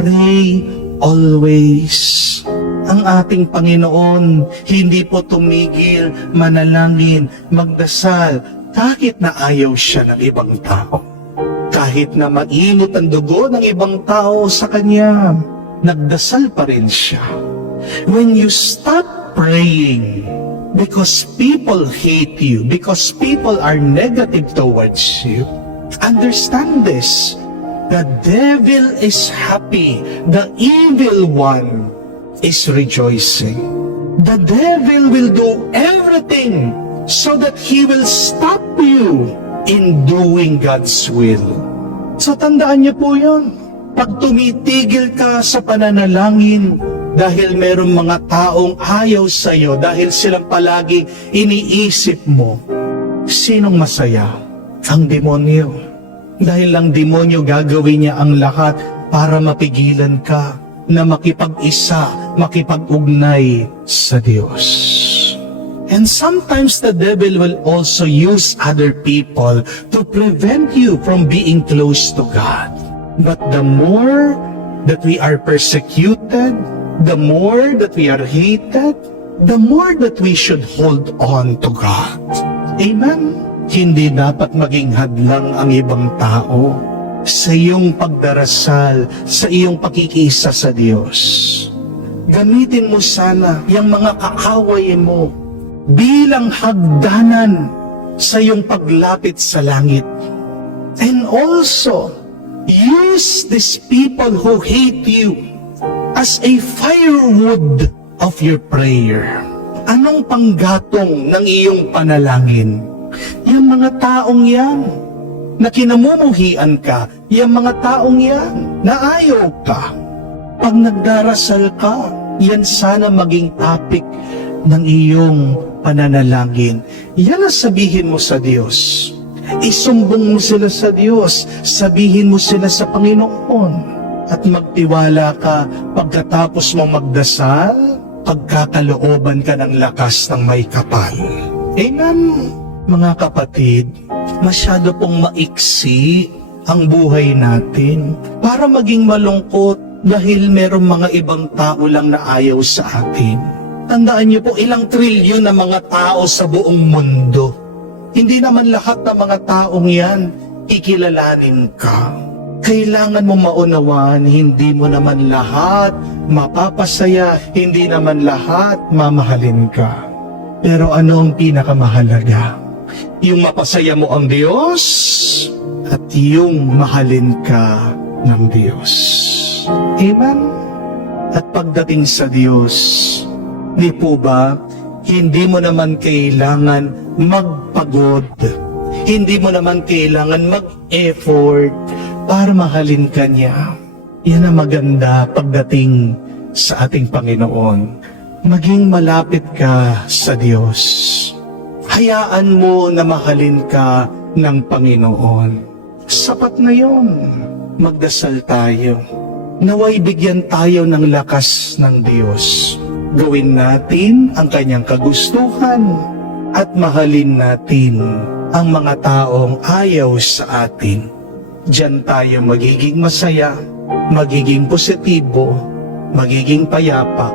Pray always. Ang ating Panginoon hindi po tumigil manalangin, magdasal, kahit na ayaw siya ng ibang tao. Kahit na mainit ang dugo ng ibang tao sa Kanya, nagdasal pa rin siya. When you stop praying, because people hate you, because people are negative towards you, understand this. The devil is happy. The evil one is rejoicing. The devil will do everything so that he will stop you in doing God's will. So tandaan niyo po yun. Pag tumitigil ka sa pananalangin dahil merong mga taong ayaw sa'yo, dahil silang palagi iniisip mo, sinong masaya? Ang demonyo. Dahil ang demonyo gagawin niya ang lahat para mapigilan ka na makipag-isa, makipag-ugnay sa Diyos. And sometimes the devil will also use other people to prevent you from being close to God. But the more that we are persecuted, the more that we are hated, the more that we should hold on to God. Amen? Hindi dapat maging hadlang ang ibang tao sa iyong pagdarasal, sa iyong pakikisa sa Diyos. Gamitin mo sana yung mga kaaway mo bilang hagdanan sa iyong paglapit sa langit. And also, use these people who hate you as a firewood of your prayer. Anong panggatong ng iyong panalangin? Yung mga taong yan na kinamumuhian ka, yung mga taong yan na ayaw ka. Pag nagdarasal ka, yan sana maging topic ng iyong pananalangin. Yan ang sabihin mo sa Diyos. Isumbong mo sila sa Diyos, sabihin mo sila sa Panginoon, at magtiwala ka pagkatapos mong magdasal, pagkakalooban ka ng lakas ng may kapal. Amen. Mga kapatid, masyado pong maiksi ang buhay natin para maging malungkot dahil merong mga ibang tao lang na ayaw sa atin. Tandaan niyo po, ilang trilyon na mga tao sa buong mundo. Hindi naman lahat ng mga taong yan kikilalanin ka. Kailangan mo maunawaan, hindi mo naman lahat mapapasaya, hindi naman lahat mamahalin ka. Pero ano ang pinakamahalaga? Yung mapasaya mo ang Diyos at yung mahalin ka ng Diyos. Amen? At pagdating sa Diyos, di po ba, hindi mo naman kailangan magpagod. Hindi mo naman kailangan mag-effort para mahalin ka niya. Yan ang maganda pagdating sa ating Panginoon. Maging malapit ka sa Diyos. Hayaan mo na mahalin ka ng Panginoon. Sapat na yon. Magdasal tayo. Naway bigyan tayo ng lakas ng Diyos. Gawin natin ang kanyang kagustuhan at mahalin natin ang mga taong ayaw sa atin. Diyan tayo magiging masaya, magiging positibo, magiging payapa,